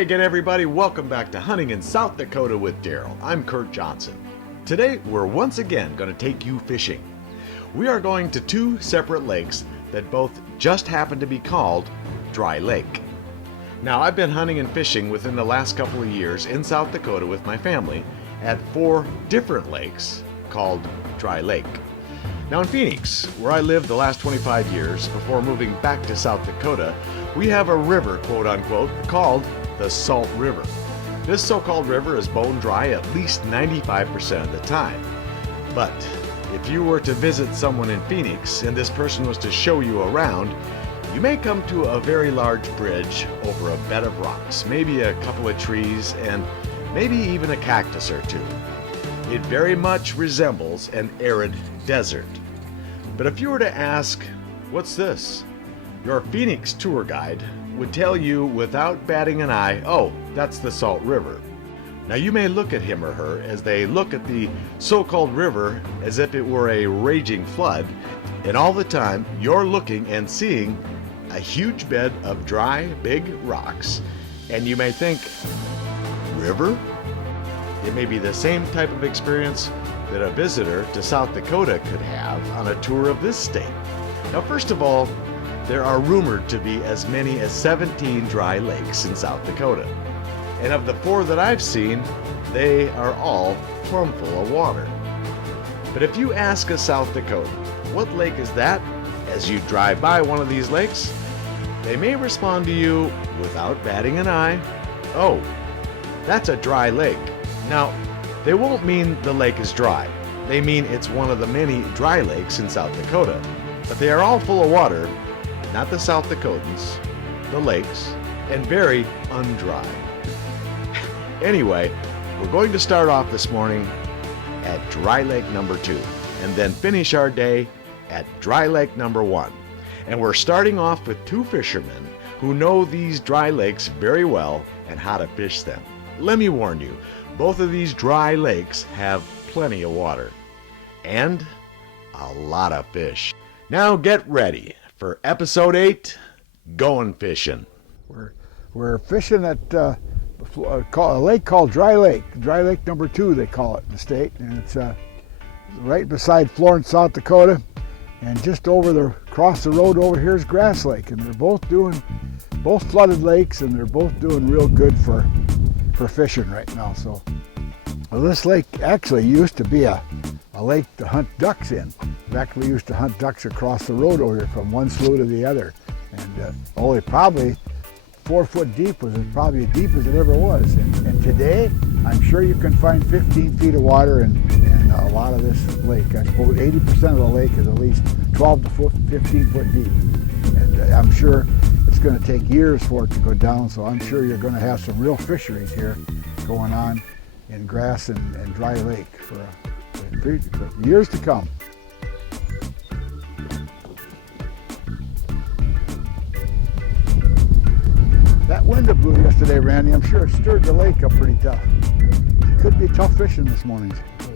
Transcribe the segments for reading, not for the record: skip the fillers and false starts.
Hi again, everybody. Welcome back to Hunting in South Dakota with Daryl. I'm Kurt Johnson. Today, we're once again going to take you fishing. We are going to two separate lakes that both just happen to be called Dry Lake. Now, I've been hunting and fishing within the last couple of years in South Dakota with my family at 4 different lakes called Dry Lake. Now in Phoenix, where I lived the last 25 years before moving back to South Dakota, we have a river, quote unquote, called the Salt River. This so-called river is bone dry at least 95% of the time. But if you were to visit someone in Phoenix and this person was to show you around, you may come to a very large bridge over a bed of rocks, maybe a couple of trees, and maybe even a cactus or two. It very much resembles an arid desert. But if you were to ask, what's this? Your Phoenix tour guide would tell you without batting an eye, oh, that's the Salt River. Now you may look at him or her as they look at the so-called river as if it were a raging flood, and all the time you're looking and seeing a huge bed of dry, big rocks, and you may think, river? It may be the same type of experience that a visitor to South Dakota could have on a tour of this state. Now, first of all, there are rumored to be as many as 17 dry lakes in South Dakota. And of the 4 that I've seen, they are all plumb full of water. But if you ask a South Dakotan, what lake is that, as you drive by one of these lakes, they may respond to you without batting an eye, oh, that's a dry lake. Now, they won't mean the lake is dry. They mean it's one of the many dry lakes in South Dakota. But they are all full of water, not the South Dakotans, the lakes, and very undry. Anyway, we're going to start off this morning at Dry Lake number 2, and then finish our day at Dry Lake number 1. And we're starting off with 2 fishermen who know these dry lakes very well and how to fish them. Let me warn you, both of these dry lakes have plenty of water and a lot of fish. Now get ready for episode 8, Goin Fishin'. We're fishing at a lake called Dry Lake. Dry Lake number 2, they call it in the state, and it's right beside Florence, South Dakota, and just across the road over here is Grass Lake, and they're both flooded lakes, and they're both doing real good for fishing right now. So, well, this lake actually used to be a lake to hunt ducks in. In fact, we used to hunt ducks across the road over here from one slough to the other, and only probably 4 foot deep was probably as deep as it ever was. And today, I'm sure you can find 15 feet of water in a lot of this lake. I suppose 80% of the lake is at least 12 to 15 foot deep. And I'm sure it's going to take years for it to go down, so I'm sure you're going to have some real fisheries here going on in Grass and Dry Lake for years to come. That wind that blew yesterday, Randy, I'm sure it stirred the lake up pretty tough. It could be tough fishing this morning.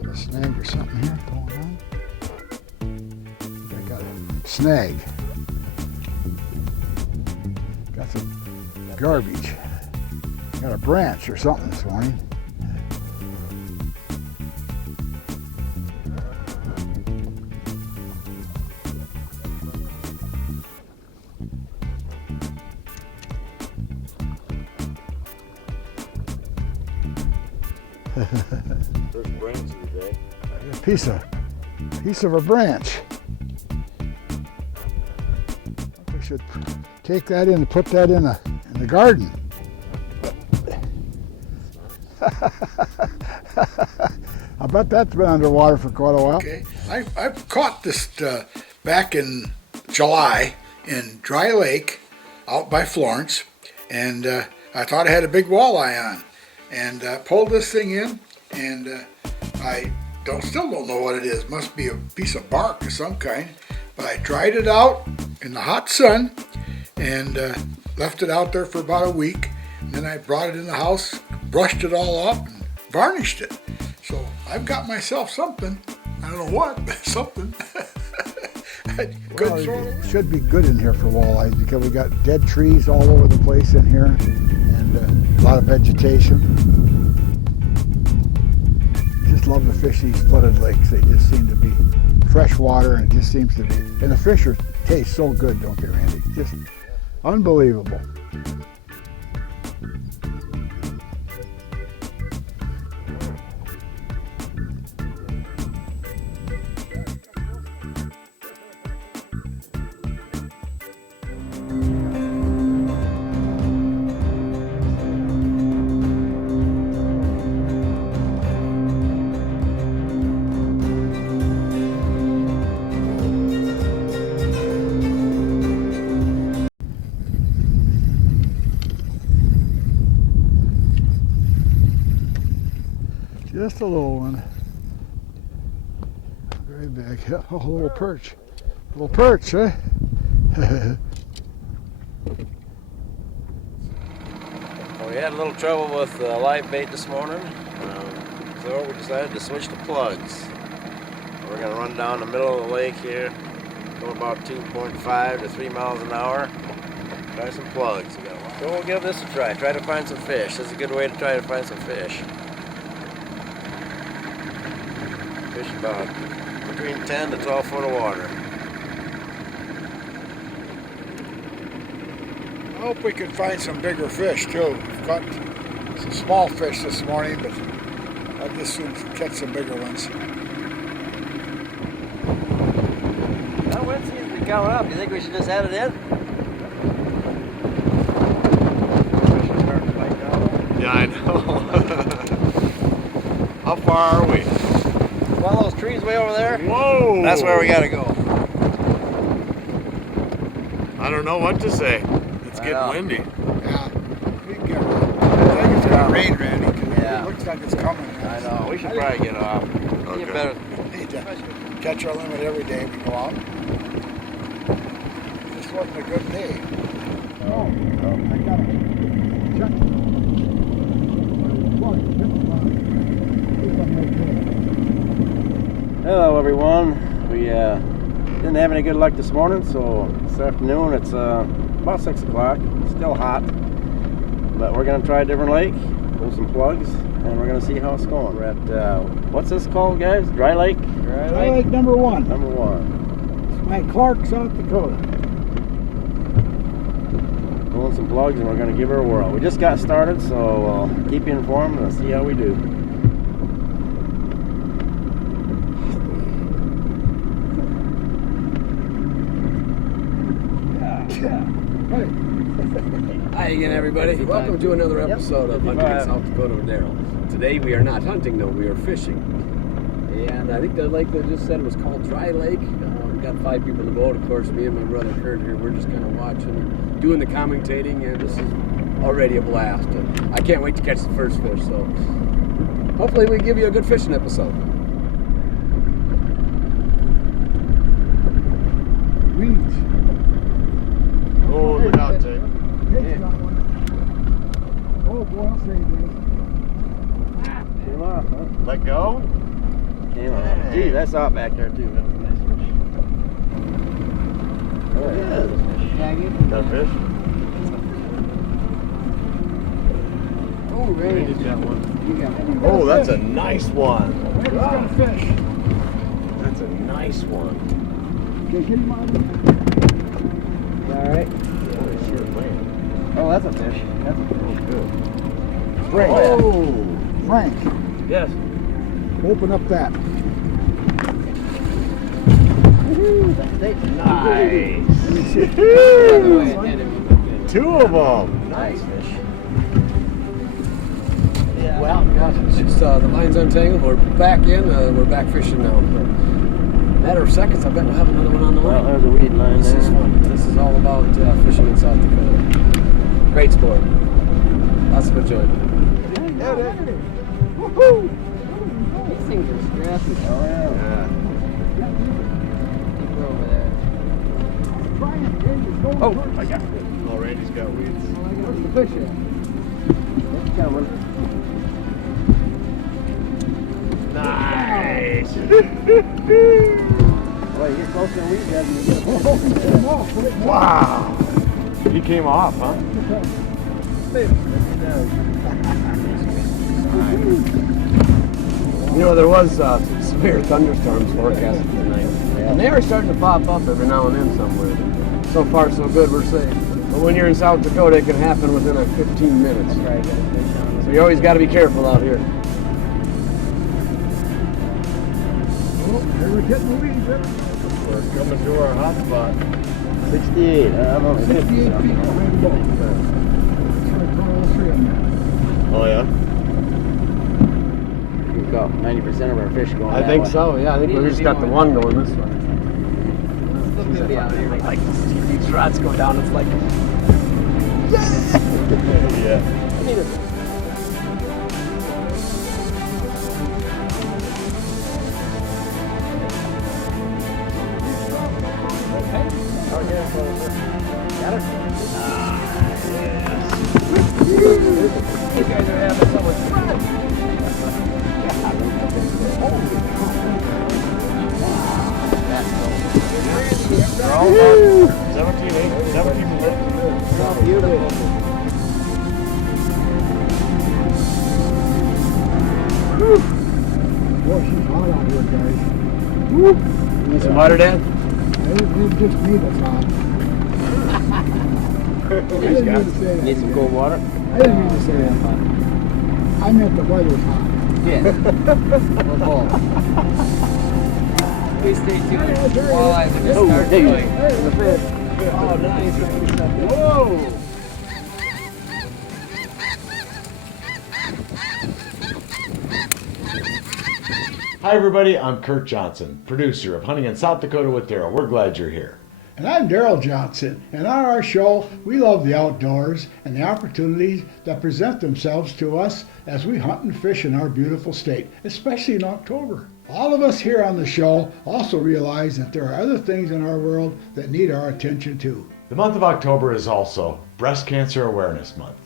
A snag or something here going on. I got a snag. Got some garbage. Got a branch or something this morning. First branch of the day. A piece of a branch. We should take that in and put that in the garden. I bet that's been underwater for quite a while. Okay, I've caught this back in July in Dry Lake out by Florence, and I thought I had a big walleye on, and pulled this thing in, and I still don't know what it is. Must be a piece of bark of some kind, but I dried it out in the hot sun and left it out there for about a week, and then I brought it in the house, brushed it all off, and varnished it. So I've got myself something. I don't know what, but something. Well, it should be good in here for walleyes because we got dead trees all over the place in here, and A lot of vegetation. Just love to fish these flooded lakes. They just seem to be fresh water, and it just seems to be. And the fish taste so good, don't they, Randy? Just unbelievable. Just a little one. Very big. Oh, a little perch. A little perch, eh? Well, we had a little trouble with live bait this morning, so we decided to switch to plugs. We're going to run down the middle of the lake here, go about 2.5 to 3 miles an hour, try some plugs. So we'll give this a try to find some fish. This is a good way to try to find some fish. Fish about between 10 to 12 foot of water. I hope we can find some bigger fish too. We've caught some small fish this morning, but I'd just soon catch some bigger ones. Well, wind seems to be coming up. You think we should just head it in? Yeah, I know. How far are we? One of those trees way over there? Whoa! That's where we gotta go. I don't know what to say. It's I getting know. windy. Yeah, we can get I think it's gonna rain, Randy, because Yeah. it looks like it's coming. I know. We should probably get off. Okay. You better. We need to catch our limit every day we go out. This wasn't a good day. Oh, I got it. Check. Hello everyone. We didn't have any good luck this morning, so this afternoon it's about 6 o'clock. Still hot, but we're gonna try a different lake, pull some plugs, and we're gonna see how it's going. We're at what's this called, guys? Dry Lake? Dry Lake number 1. Number 1. My Clark, South Dakota. Pulling some plugs, and we're gonna give her a whirl. We just got started, so we'll keep you informed and see how we do. Hi again, everybody. Welcome to another episode of Hunting in South Dakota with Daryl. Today we are not hunting, though. We are fishing. And I think the lake they just said was called Dry Lake. We've got 5 people in the boat. Of course, me and my brother Kurt here, we're just kind of watching and doing the commentating, and this is already a blast. I can't wait to catch the first fish, so hopefully we give you a good fishing episode. Weeds. Oh, look out, Tig. Nate's got one. Oh boy, I'll say Came off, huh? Let go. Came off. Gee, that's out back there too. That was a nice fish. Oh, yeah. Got a fish? Oh, Randy's got one. this. Oh, that's a nice one. Randy's got a fish. That's a nice one. Okay, get him out of there. All right. Holy shit, man. Oh, that's a fish. That's a fish. Good. Frank. Oh! Frank, Yes. open up that. Nice. Two of them. Nice fish. Well, it's just the line's untangled. We're back in. We're back fishing now. Matter of seconds, I bet we'll have another one on the Well, line. there's a weed line This there. is fun. This is all about fishing in South Dakota. Great sport. Lots of enjoyment. Woohoo! These things are scrappy. Oh, yeah. Yeah. We're over there. Oh, I got it. Oh, Randy's got weeds. Where's the fish at? It's coming. Nice. Well, you get closer than we got, you get Oh, he came off. Wow. He came off, huh? You know, there was some severe thunderstorms forecasted tonight. And they are starting to pop up every now and then somewhere. So far, so good, we're safe. But when you're in South Dakota, it can happen within 15 minutes. Right, got a fish on So you always got to be careful out here. Oh, here we're getting the weeds. We're coming to our hot spot. 68. I'm only 68 feet behind the boat. That's right, caught all three of them. Oh yeah? We've got 90% of our fish going I think so, yeah. I think we just got the one going this way. Like to see these rods go down, it's like... Yeah. You guys are having so much fun. They're all about 17 minutes. Oh, beautiful. Boy, she's hot out here, guys. Woo! Need some water, Dad? It ain't just me that's hot. I didn't mean to say that. Need some cold water? I didn't mean to say that. I meant the weather's hot. Yeah. Please stay tuned. Walleyes are just starting to bite. There's the fish. Oh, nice. Whoa! Hi everybody, I'm Kurt Johnson, producer of Hunting in South Dakota with Daryl. We're glad you're here. And I'm Daryl Johnson, and on our show, we love the outdoors and the opportunities that present themselves to us as we hunt and fish in our beautiful state, especially in October. All of us here on the show also realize that there are other things in our world that need our attention too. The month of October is also Breast Cancer Awareness Month.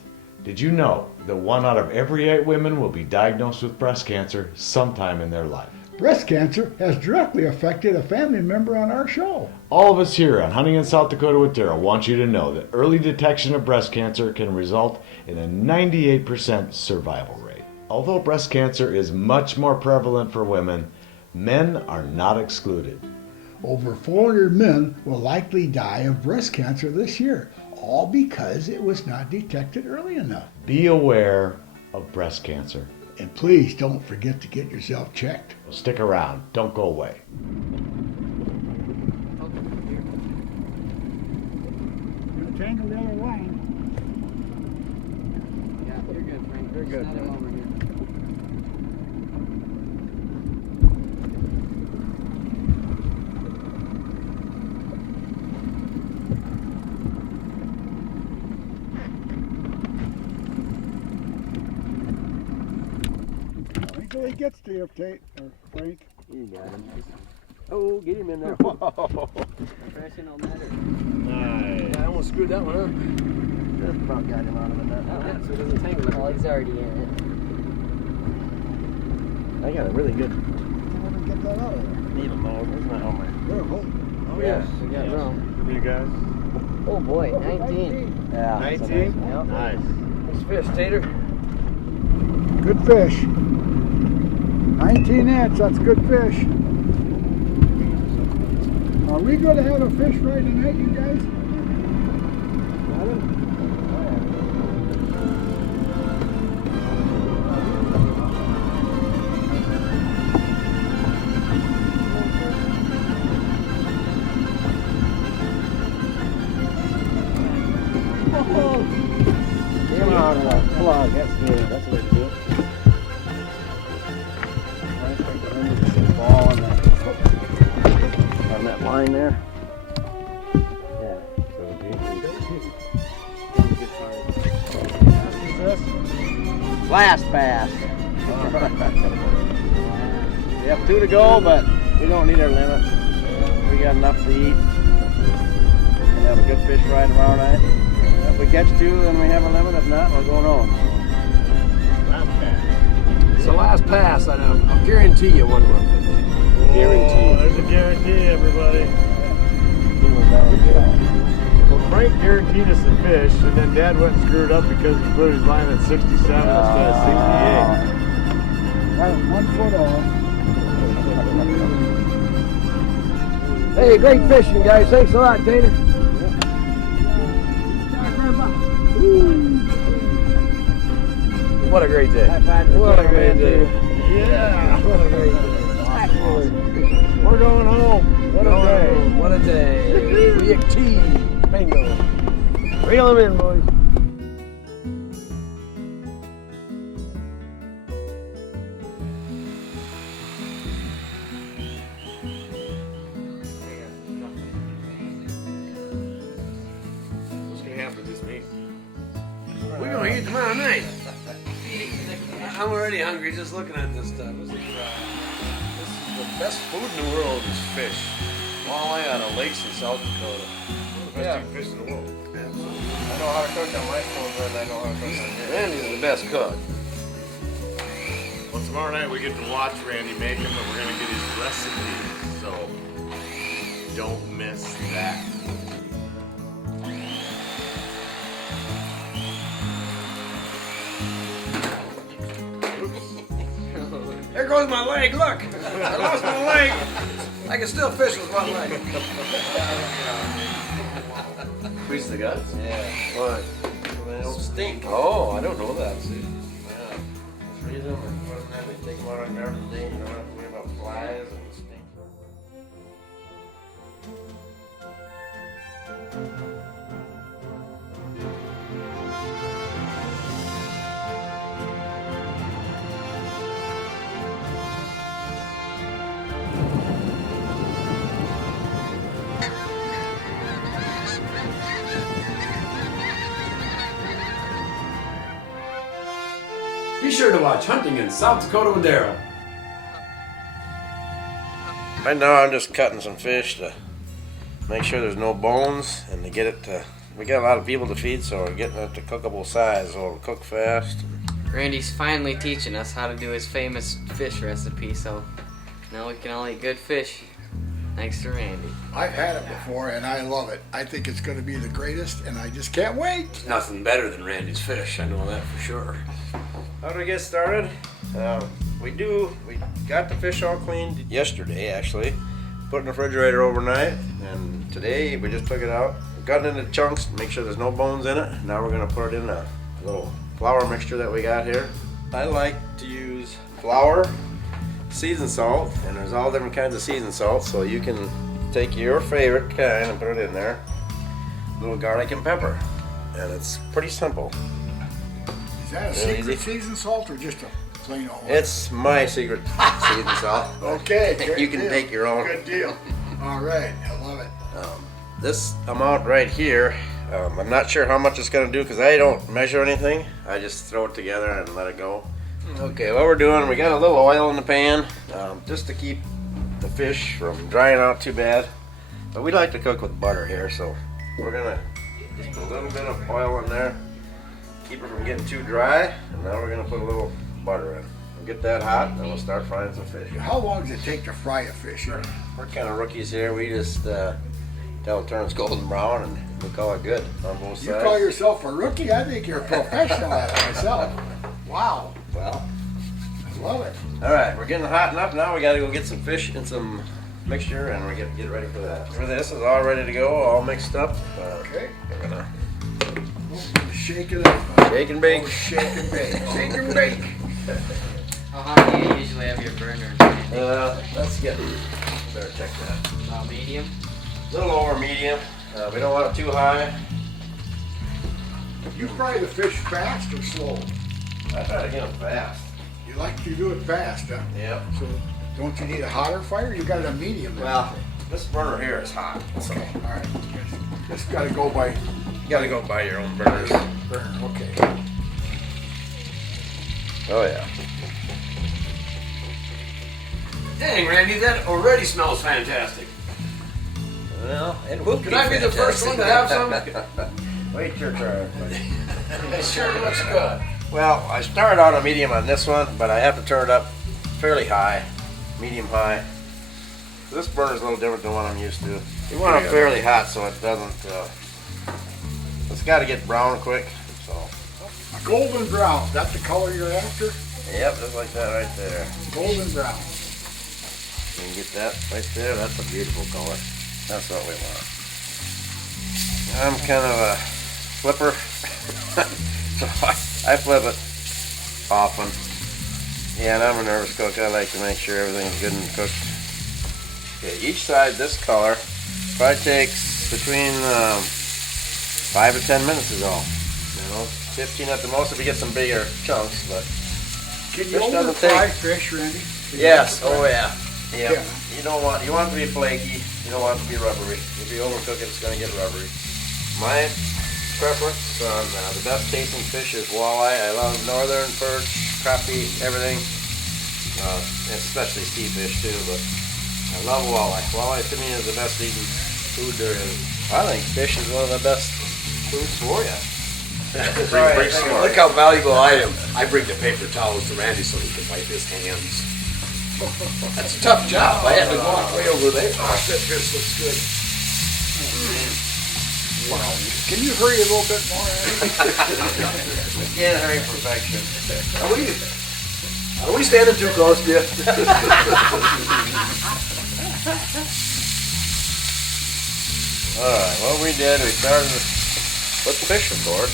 Did you know that 1 out of every 8 women will be diagnosed with breast cancer sometime in their life? Breast cancer has directly affected a family member on our show. All of us here on Hunting in South Dakota with Daryl want you to know that early detection of breast cancer can result in a 98% survival rate. Although breast cancer is much more prevalent for women, men are not excluded. Over 400 men will likely die of breast cancer this year, all because it was not detected early enough. Be aware of breast cancer. And please don't forget to get yourself checked. Stick around. Don't go away. Gonna tangle the other line. Yeah, you're good, Frank. You're good. Wait till he gets to you, Tate, or Frank. You got him. Oh, get him in there. Pressure no matter. Nice. I almost screwed that one up. Just about got him out of the net. So it doesn't tangle it. Oh, he's already in it. I got a really good Get that out of there. needle nose. Where's my helmet? There, hold it. Oh, yes. We got Yes. room. You guys? Oh boy, 19. Yeah. 19? Yep. Nice. Nice fish, Tater. Good fish. 19 inch, that's good fish. Are we going to have a fish fry tonight, you guys? Come on, plug. That's good. That's what it's doing. Ball on that line there. Yeah. Last pass. We have 2 to go, but we don't need our limit. We got enough to eat. We'll have a good fish fry tomorrow night. If we catch 2, then we have a limit. If not, we're going home. It's the last pass. I'll guarantee you one more fish. Guarantee. There's a guarantee, everybody. Well, Frank guaranteed us a fish, and then Dad went and screwed up because he put his line at 67 instead of 68. Got it 1 foot off. Hey, great fishing, guys. Thanks a lot, Tater. What a great day. What a great day. Yeah! What a great day. We're going home. What a day. What a day. We a team. Bingo. Reel them in, boys. What's going to happen to this meat? We're going to eat tomorrow night. I'm already hungry just looking at this stuff. This is The best food in the world is fish. Walleye out of lakes in South Dakota. One of the best fish in the world. I know how to cook on my stove, and I know how to cook on here. Randy's the best cook. Well, tomorrow night we get to watch Randy make them, and we're going to get his recipe. So don't miss that. There goes my leg, look! I lost my leg! I can still fish with one leg. Squeeze the guts? Yeah. What? They don't stink. Oh, I don't know that, see. Yeah. Freeze them and put them in. They take them out on there today. You don't have to worry about flies and stink. Be sure to watch Hunting in South Dakota with Daryl. Right now I'm just cutting some fish to make sure there's no bones and to get it to, we got a lot of people to feed, so we're getting it to cookable size, so it'll cook fast. Randy's finally teaching us how to do his famous fish recipe, so now we can all eat good fish. Thanks to Randy. I've had it before and I love it. I think it's going to be the greatest and I just can't wait. There's nothing better than Randy's fish, I know that for sure. How do we get started? We got the fish all cleaned yesterday, actually. Put it in the refrigerator overnight, and today we just took it out, got it into chunks to make sure there's no bones in it. Now we're gonna put it in a little flour mixture that we got here. I like to use flour, seasoned salt, and there's all different kinds of seasoned salt, so you can take your favorite kind and put it in there. A little garlic and pepper, and it's pretty simple. Is that a Really secret easy. seasoned salt or just a plain old one? It's my secret seasoned salt. Okay, good You can deal. make your own. Good deal. All right, I love it. This amount right here, I'm not sure how much it's going to do because I don't measure anything. I just throw it together and let it go. Okay, what we're doing, we got a little oil in the pan just to keep the fish from drying out too bad. But we like to cook with butter here, so we're going to just put a little bit of oil in there. Keep it from getting too dry, and now we're going to put a little butter in. We'll get that hot, and then we'll start frying some fish. How long does it take to fry a fish? We're kind of rookies here. We just till it turns golden brown, and we call it good on both sides. You call yourself a rookie? I think you're a professional at it myself. Wow. Well, I love it. all right, we're getting hot enough. Now we got to go get some fish and some mixture, and we get ready for that. For this is all ready to go, all mixed up. Okay. We're gonna Shake it up. shake and bake. Oh, shake and bake. Shake and bake. How high do you usually have your burner, Randy? Let's get. Better check that. Medium? A little over medium. We don't want it too high. You fry the fish fast or slow? I try to get them fast. You like to do it fast, huh? Yep. So don't you need a hotter fire? You got it a medium. then. Well, this burner here is hot. So Okay, all right. Just got to go by you got to go buy your own burners. burner. Okay. Oh yeah. Dang, Randy, that already smells fantastic. Well, it will Can I be the first one to have some? Wait your turn. It sure looks good. Well, I started out a medium on this one, but I have to turn it up fairly high, medium high. This burner is a little different than what I'm used to. You want it fairly hot so it doesn't It's got to get brown quick. So. A golden brown. Is that the color you're after? Yep, just like that right there. Golden brown. You can get that right there. That's a beautiful color. That's what we want. I'm kind of a flipper, so I flip it often. Yeah, and I'm a nervous cook. I like to make sure everything's good and cooked. Okay, each side this color probably takes between 5 to 10 minutes is all. 15 at the most if we get some bigger chunks, but Can you fish doesn't over-fry take. fish, Randy? Yes, oh yeah. Yeah. Yeah. You want it to be flaky, you don't want it to be rubbery. If you overcook it, it's going to get rubbery. My preference on the best tasting fish is walleye. I love northern perch, crappie, everything. Especially sea fish too, but I love walleye. Walleye to me is the best eating food there is. I think fish is one of the best foods for you. Look how valuable I am. I bring the paper towels to Randy so he can wipe his hands. That's a tough job. I had to walk way over there. Gosh, that fish looks good. Wow. Can you hurry a little bit more, Randy? We can't hurry perfection. Are we standing too close to you? Alright, what we did, we started with the fish, of course.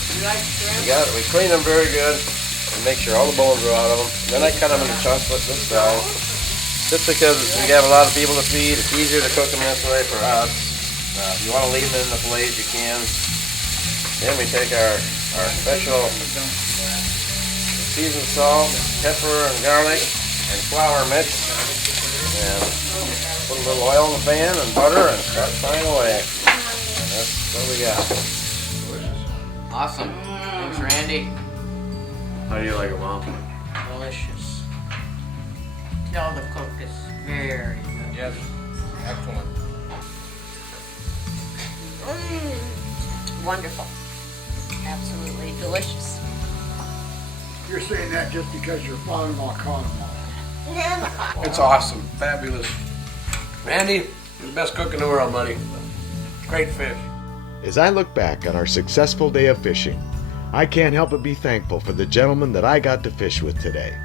We clean them very good and make sure all the bones are out of them. Then I cut them into chunks like this size. Just because we have a lot of people to feed, it's easier to cook them this way for us. If you want to leave them in the fillet, you can. Then we take our special seasoned salt, pepper, and garlic, and flour mix, and put a little oil in the pan and butter and start frying away. And that's what we got. Awesome. Thanks, Randy. How do you like it, Mom? Delicious. Tell the cook is very good. Yes. Excellent. Wonderful. Absolutely delicious. You're saying that just because your father-in-law caught them all. It's awesome. Fabulous. Randy, you're the best cook in the world, buddy. Great fish. As I look back on our successful day of fishing, I can't help but be thankful for the gentleman that I got to fish with today.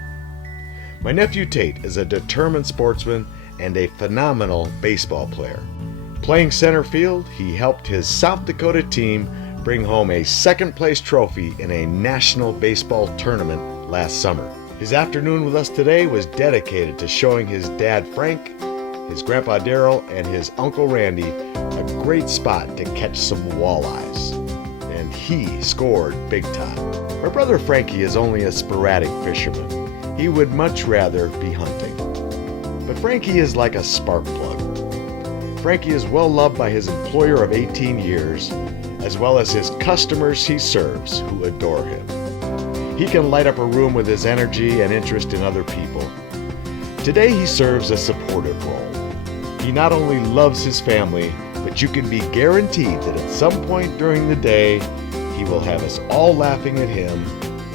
My nephew Tate is a determined sportsman and a phenomenal baseball player. Playing center field, he helped his South Dakota team bring home a second-place trophy in a national baseball tournament last summer. His afternoon with us today was dedicated to showing his dad Frank, his grandpa Daryl, and his uncle Randy a great spot to catch some walleyes. And he scored big time. My brother Frankie is only a sporadic fisherman. He would much rather be hunting. But Frankie is like a spark plug. Frankie is well loved by his employer of 18 years, as well as his customers he serves, who adore him. He can light up a room with his energy and interest in other people. Today he serves a supportive role. He not only loves his family, but you can be guaranteed that at some point during the day, he will have us all laughing at him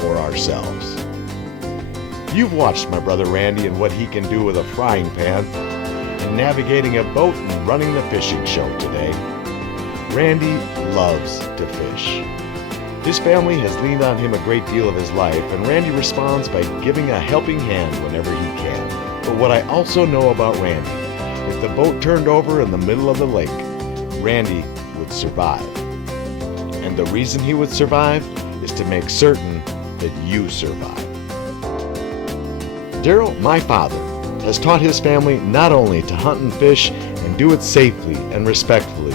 or ourselves. You've watched my brother Randy and what he can do with a frying pan, and navigating a boat and running the fishing show today. Randy loves to fish. His family has leaned on him a great deal of his life, and Randy responds by giving a helping hand whenever he can. But what I also know about Randy, if the boat turned over in the middle of the lake, Randy would survive. And the reason he would survive is to make certain that you survive. Daryl, my father, has taught his family not only to hunt and fish and do it safely and respectfully,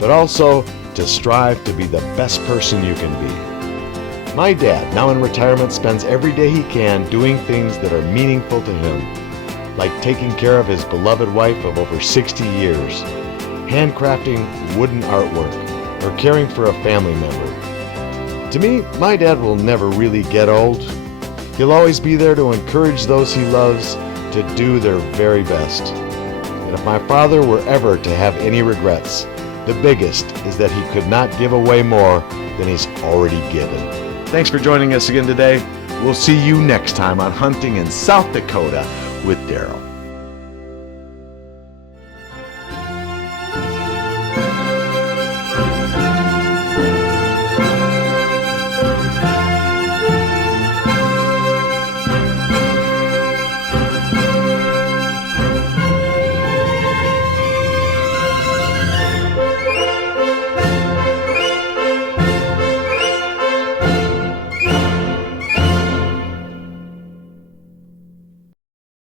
but also to strive to be the best person you can be. My dad, now in retirement, spends every day he can doing things that are meaningful to him, like taking care of his beloved wife of over 60 years, handcrafting wooden artwork, or caring for a family member. To me, my dad will never really get old. He'll always be there to encourage those he loves to do their very best. And if my father were ever to have any regrets, the biggest is that he could not give away more than he's already given. Thanks for joining us again today. We'll see you next time on Hunting in South Dakota with Daryl.